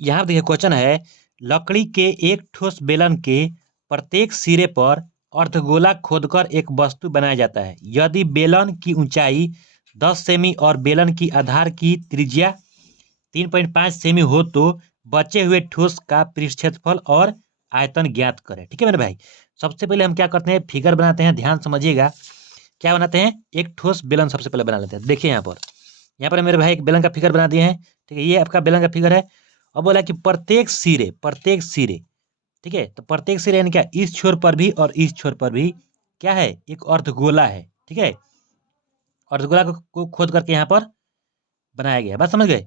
यहाँ देखिए क्वेश्चन है, लकड़ी के एक ठोस बेलन के प्रत्येक सिरे पर अर्धगोला खोदकर एक वस्तु बनाया जाता है। यदि बेलन की ऊंचाई 10 सेमी और बेलन की आधार की त्रिज्या 3.5 सेमी हो तो बचे हुए ठोस का पृष्ठ क्षेत्रफल और आयतन ज्ञात करें। ठीक है मेरे भाई, सबसे पहले हम क्या करते हैं, फिगर बनाते हैं। ध्यान समझिएगा, क्या बनाते हैं, एक ठोस बेलन सबसे पहले बना लेते हैं। देखिए यहाँ पर मेरे भाई एक बेलन का फिगर बना दिए हैं। ठीक है, ये आपका बेलन का फिगर है। अब बोला कि प्रत्येक सिरे, ठीक है, तो प्रत्येक सिरे यानी क्या, इस छोर पर भी और इस छोर पर भी क्या है, एक अर्धगोला है। ठीक है, अर्धगोला को खोद करके यहाँ पर बनाया गया। बात समझ गए,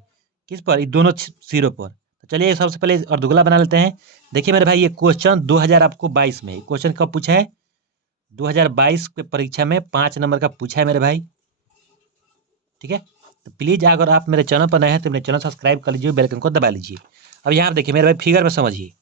किस पर, ये दोनों सिरों पर। तो चलिए सबसे पहले अर्धगोला बना लेते हैं। देखिए मेरे भाई, ये क्वेश्चन 2000 आपको 22 में, क्वेश्चन कब पूछा है, 2022 के परीक्षा में 5 नंबर का पूछा है मेरे भाई। ठीक है, तो प्लीज अगर आप मेरे चैनल पर नए हैं तो मेरे चैनल सब्सक्राइब कर लीजिए, बेल आइकन को दबा लीजिए। अब यहाँ देखिए मेरे भाई, फिगर में समझिए,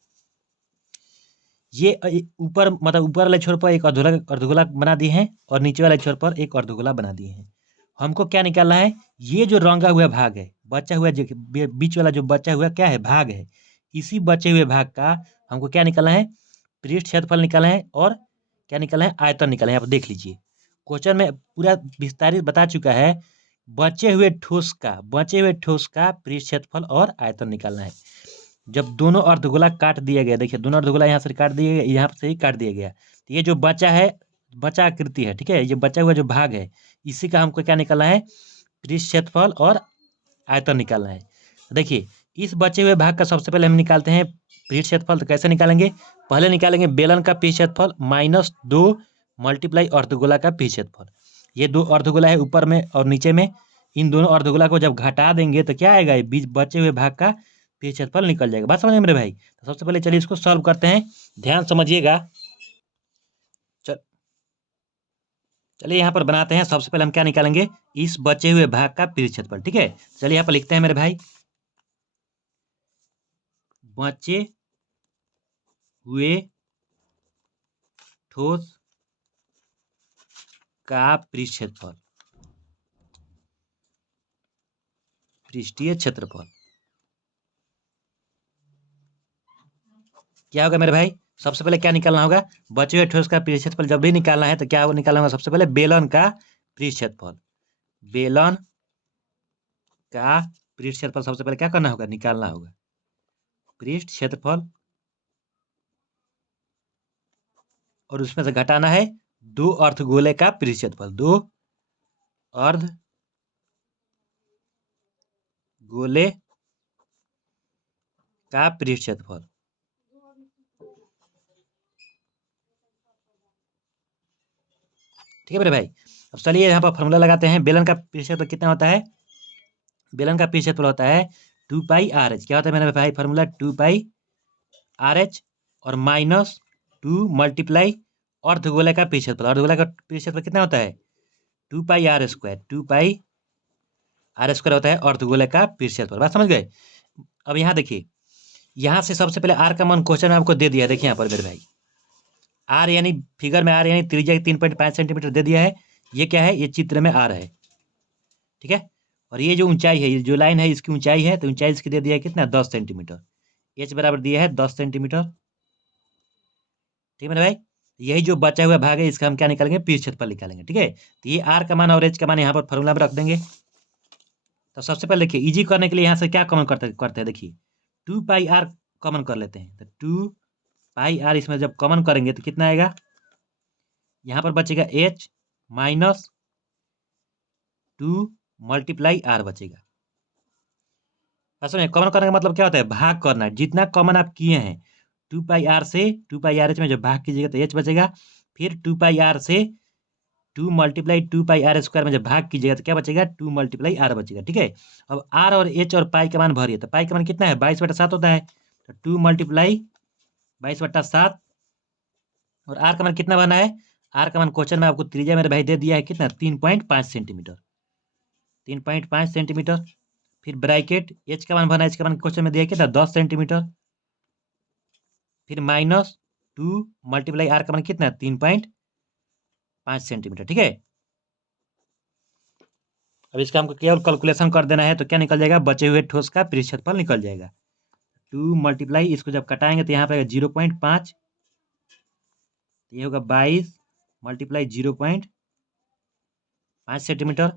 ये ऊपर मतलब ऊपर वाले छोर पर एक अर्धगोला बना दिए हैं और नीचे वाले छोर पर एक अर्धगोला बना दिए हैं। हमको क्या निकालना है, ये जो रंगा हुआ भाग है, बचा हुआ बीच वाला जो बचा हुआ क्या है, भाग है, इसी बचे हुए भाग का हमको क्या निकालना है, पृष्ठ क्षेत्रफल निकालना है और क्या निकालना है, आयतन निकालना है। यहाँ पर देख लीजिए, क्वेश्चन में पूरा विस्तारित बता चुका है। बचे हुए ठोस का पृष्ठ क्षेत्रफल और आयतन निकालना है। जब दोनों अर्धगोला काट दिया गया, देखिए दोनों अर्धगोला यहाँ से काट दिए गए, यहाँ से ही काट दिया गया, तो ये जो बचा है, बचा आकृति है, ठीक है, ये बचा हुआ जो भाग है, इसी का हमको क्या निकालना है, पृष्ठ क्षेत्रफल और आयतन निकालना है। तो देखिए इस बचे हुए भाग का सबसे पहले हम निकालते हैं पृष्ठ क्षेत्रफल। तो कैसे निकालेंगे, पहले निकालेंगे बेलन का पृष्ठ क्षेत्रफल -2 मल्टीप्लाई अर्धगोला का पृष्ठ क्षेत्रफल। ये दो अर्धगोला है ऊपर में और नीचे में, इन दोनों अर्धगोला को जब घटा देंगे तो क्या आएगा, बीच बचे हुए भाग का पृष्ठ क्षेत्रफल निकल जाएगा। बात समझ में मेरे भाई, तो सबसे पहले चलिए इसको सॉल्व करते हैं, ध्यान समझिएगा। चलिए यहाँ पर बनाते हैं। सबसे पहले हम क्या निकालेंगे, इस बचे हुए भाग का पृष्ठ क्षेत्रफल। ठीक है, चलिए यहाँ पर लिखते हैं मेरे भाई, बचे हुए ठोस का पृष्ठ क्षेत्रफल, पृष्ठीय क्षेत्रफल क्या होगा मेरे भाई, सबसे पहले क्या निकालना होगा, बचे हुए ठोस का पृष्ठ क्षेत्रफल जब भी निकालना है तो क्या निकालना होगा, सबसे पहले बेलन का पृष्ठ क्षेत्रफल। बेलन का पृष्ठ क्षेत्रफल सबसे पहले क्या करना होगा, निकालना होगा, पृष्ठ क्षेत्रफल, और उसमें से घटाना है दो अर्धगोले का पृष्ठ क्षेत्रफल, दो अर्धगोले का पृष्ठ क्षेत्रफल। ठीक है मेरे भाई, अब चलिए यहाँ पर फॉर्मूला लगाते हैं। बेलन का पृष्ठ क्षेत्रफल कितना होता है, बेलन का पृष्ठ क्षेत्रफल होता है 2πr(h). क्या होता है मेरे भाई फॉर्मूला, 2πr(h) और -2 मल्टीप्लाई अर्धगोले का पृष्ठ क्षेत्रफल। अर्धगोले का पृष्ठ क्षेत्रफल कितना होता है, 2πr², 2πr² होता है अर्धगोले का पृष्ठ क्षेत्रफल। बात समझ गए। अब यहाँ देखिए, यहाँ से सबसे पहले आर का मान क्वेश्चन में आपको दे दिया है। देखिए यहाँ पर मेरे भाई, आर यानी फिगर में आर यानी त्रिज्या 3.5 सेंटीमीटर दे दिया है। ये क्या है, ये चित्र में आर है। ठीक है, और ये जो ऊंचाई है, ये जो लाइन है इसकी ऊंचाई है, तो ऊंचाई इसकी दे दिया है कितना, 10 सेंटीमीटर। एच बराबर दिया है 10 सेंटीमीटर। ठीक है मेरे भाई, यही जो बचा हुआ भाग है इसका हम क्या निकालेंगे, पृष्ठ क्षेत्रफल निकालेंगे। ठीक है, तो ये आर का मान और एच का मान यहाँ पर फॉर्मूला में रख देंगे। तो सबसे पहले देखिए, इजी करने के लिए यहाँ से क्या कॉमन करते हैं, देखिए 2πr कॉमन कर लेते हैं। तो 2πr इसमें जब कॉमन करेंगे तो कितना आएगा, यहाँ पर बचेगा h -2 मल्टीप्लाई r बचेगा। असल में कॉमन करने का मतलब क्या होता है, भाग करना है। जितना कॉमन आप किए हैं 2πr से 2πrh में जब भाग कीजिएगा तो h बचेगा, फिर 2πr से 2 मल्टीप्लाई 2πr² में जब भाग कीजिएगा तो क्या बचेगा, 2 मल्टीप्लाई r बचेगा। ठीक है, अब r और h और पाई का मान भरिए, तो पाई का मान कितना है, 22/7 होता है। तो 2 मल्टीप्लाई 22/7 और r का मान कितना बना है, r का मान क्वेश्चन में आपको त्रिज्या मेरे भाई दे दिया है कितना, 3.5 सेंटीमीटर, 3.5 सेंटीमीटर। फिर ब्रैकेट h का मान बना है, h का मान क्वेश्चन में दिया है कितना, 10 सेंटीमीटर। फिर -2 मल्टीप्लाई r का मान कितना, 3.5 सेंटीमीटर। ठीक है, अब इसका हमको केवल कैलकुलेशन कर देना है तो क्या निकल जाएगा, बचे हुए ठोस का पृष्ठ क्षेत्रफल निकल जाएगा। 2 मल्टीप्लाई इसको जब कटाएंगे तो यहाँ पे 0.5, तो ये होगा 22 मल्टीप्लाई 0.5 सेंटीमीटर।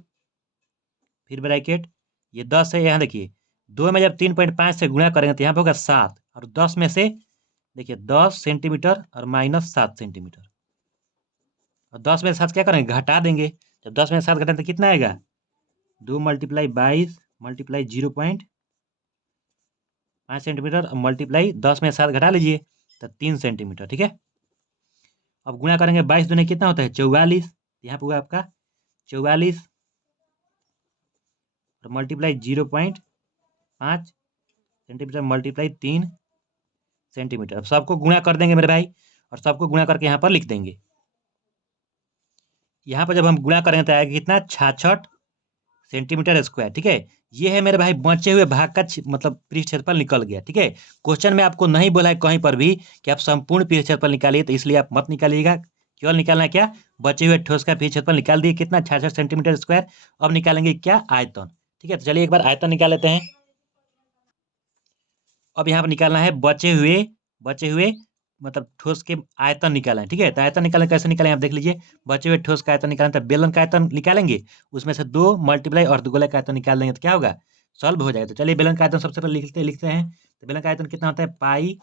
फिर ब्रैकेट ये 10 है, यहाँ देखिए 2 में जब 3.5 से गुणा करेंगे तो यहाँ पे होगा 7, और 10 में से देखिए 10 सेंटीमीटर और माइनस 7 सेंटीमीटर, और 10 में से 7 क्या करेंगे, घटा देंगे। जब 10 में से 7 घटाएंगे तो कितना आएगा, 2 मल्टीप्लाई 22 मल्टीप्लाई 0.5 सेंटीमीटर और मल्टीप्लाई 10 में 7 घटा लीजिए तो 3 सेंटीमीटर। ठीक है, अब गुणा करेंगे 22 दूनी कितना होता है 44, यहाँ पे हुआ आपका 44 और मल्टीप्लाई 0.5 सेंटीमीटर मल्टीप्लाई 3 सेंटीमीटर। अब सबको गुणा कर देंगे मेरे भाई, और सबको गुणा करके यहाँ पर लिख देंगे। यहाँ पर जब हम गुणा करेंगे तो आएगा कितना 66 सेंटीमीटर स्क्वायर। ठीक है, ये है मेरे भाई बचे हुए भाग का मतलब पृष्ठ क्षेत्रफल निकल गया। ठीक है, क्वेश्चन में आपको नहीं बोला है कहीं पर भी कि आप संपूर्ण पृष्ठ क्षेत्रफल निकालिए, तो इसलिए आप मत निकालिएगा। केवल निकालना है क्या, बचे हुए ठोस का पृष्ठ क्षेत्रफल निकाल दिए कितना 66 सेंटीमीटर स्क्वायर। अब निकालेंगे क्या, आयतन। ठीक है, तो चलिए एक बार आयतन निकाल लेते हैं। अब यहाँ पर निकालना है बचे हुए मतलब ठोस के आयतन निकालें। ठीक है, तो आयतन निकालें कैसे निकालें आप देख लीजिए। बचे हुए ठोस का आयतन निकालें तो बेलन का आयतन निकालेंगे, उसमें से 2 मल्टीप्लाई अर्धगोला का आयतन निकाल देंगे तो क्या होगा, सॉल्व हो जाएगा। तो चलिए बेलन का आयतन सबसे पहले लिखते हैं। तो बेलन का आयतन कितना होता है, पाई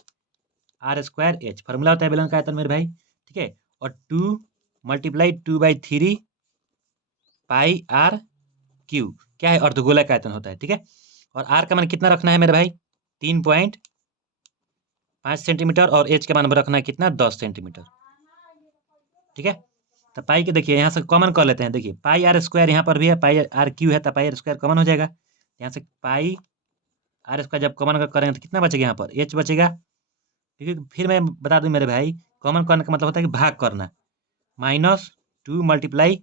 आर स्क्वायर एच, फॉर्मूला होता है बेलन का आयतन मेरे भाई। ठीक है, और 2 मल्टीप्लाई 2/3 पाई आर क्यू क्या है, अर्धगोला का आयतन होता है। ठीक है, और आर का मान कितना रखना है मेरे भाई 3.5 सेंटीमीटर, और एच के मान रखना है कितना 10 सेंटीमीटर। ठीक है, तो पाई के देखिए यहाँ से कॉमन कर लेते हैं। देखिए पाई आर स्क्वायर यहाँ पर भी है, पाई आर क्यू है, तो पाई आर स्क्वायर कॉमन हो जाएगा। यहाँ से पाई आर स्क्वायर जब कॉमन करेंगे तो कितना बचेगा, यहाँ पर एच बचेगा। क्योंकि फिर मैं बता दूं मेरे भाई, कॉमन करने का मतलब होता है कि भाग करना। -2 मल्टीप्लाई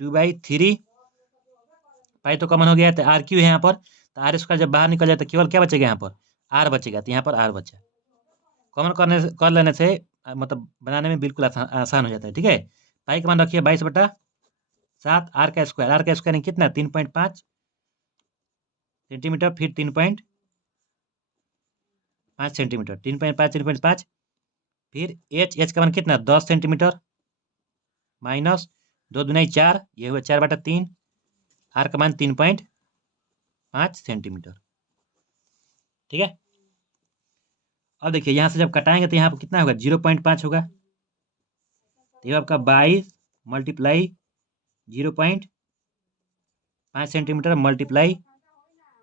2/3 पाई तो कॉमन हो गया, तो आर क्यू है यहाँ पर, तो आर स्क्वायर जब बाहर निकल जाए तो केवल क्या बचेगा, यहाँ पर आर बचेगा। तो यहाँ पर आर बचा, कॉमन कर लेने से मतलब बनाने में बिल्कुल आसान हो जाता है। ठीक है, पाई का मान रखिए 22/7, आर का स्क्वायर कितना 3.5 सेंटीमीटर, फिर 3.5 सेंटीमीटर, 3.5 फिर एच का मान कितना 10 सेंटीमीटर, माइनस 2 दूनी 4, ये हुआ 4/3, आर का मान 3.5 सेंटीमीटर। ठीक है, अब देखिए यहाँ से जब कटाएंगे तो यहाँ पर कितना होगा 0.5 होगा, तो ये आपका 22 मल्टीप्लाई 0.5 सेंटीमीटर मल्टीप्लाई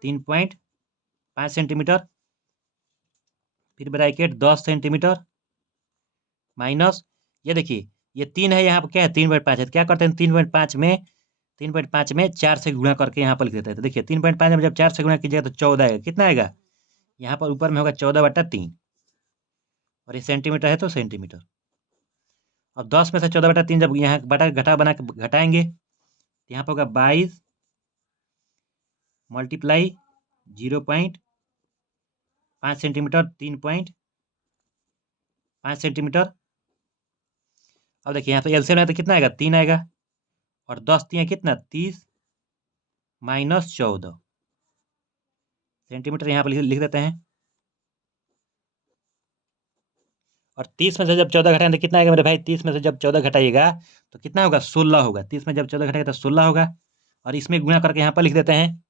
3.5 सेंटीमीटर, फिर ब्रैकेट 10 सेंटीमीटर माइनस, ये देखिए ये 3 है, यहाँ पर क्या है 3.5 है, तो क्या करते हैं 3.5 में 4 से गुणा करके यहाँ पर लिख देते हैं। तो देखिए 3.5 में जब 4 से गुणा कीजिएगा तो 14 आएगा, कितना आएगा, यहाँ पर ऊपर में होगा 14/3, और ये सेंटीमीटर है तो सेंटीमीटर। और 10 में से 14/3 जब यहाँ घटा बना के घटाएंगे तो यहाँ पर होगा 22 मल्टीप्लाई 0.5 सेंटीमीटर 3.5 सेंटीमीटर। अब देखिए यहाँ तो एलसीएम है तो कितना आएगा 3 आएगा, और 10 3 कितना 30 माइनस 14 सेंटीमीटर यहाँ पर लिख देते हैं। और 30 में से जब 14 घटाएंगे तो कितना आएगा मेरे भाई, 30 में से जब 14 घटाइएगा तो कितना होगा 16 होगा, 30 में जब 14 घटाएगा तो 16 होगा, और इसमें गुणा करके यहाँ पर लिख देते हैं।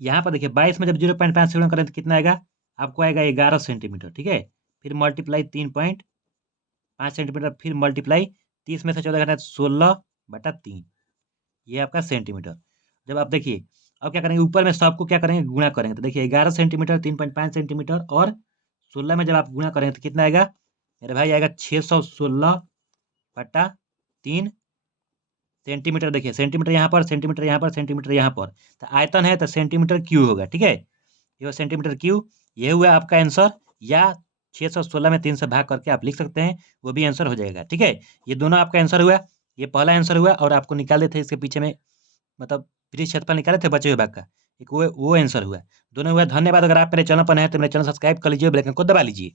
यहाँ पर देखिए 22 में जब 0.5 से गुणा करें तो कितना आएगा, आपको आएगा 11 सेंटीमीटर। ठीक है, फिर मल्टीप्लाई 3.5 सेंटीमीटर, फिर मल्टीप्लाई 30 में से 14 घटाए 16/3, ये आपका सेंटीमीटर। जब आप देखिए अब क्या करेंगे, ऊपर में सबको क्या करेंगे गुणा करेंगे, तो देखिए 11 सेंटीमीटर 3.5 सेंटीमीटर और 16 में जब आप गुणा करेंगे तो कितना आएगा मेरे भाई, आएगा 616/3 सेंटीमीटर। देखिए सेंटीमीटर यहाँ पर, सेंटीमीटर यहाँ पर, सेंटीमीटर यहाँ पर, तो आयतन है तो सेंटीमीटर क्यू होगा। ठीक है, ये सेंटीमीटर क्यू, ये हुआ आपका आंसर, या 616 में 3 से भाग करके आप लिख सकते हैं, वो भी आंसर हो जाएगा। ठीक है, ये दोनों आपका आंसर हुआ, ये पहला आंसर हुआ, और आपको निकाले थे इसके पीछे में मतलब पृष्ठ क्षेत्रफल निकाले थे बचे हुए भाग का, एक वो आंसर हुआ, दोनों हुआ। धन्यवाद। अगर आप मेरे चैनल पर हैं तो मेरे चैनल सब्सक्राइब कर लीजिए, बेल आइकन को दबा लीजिए।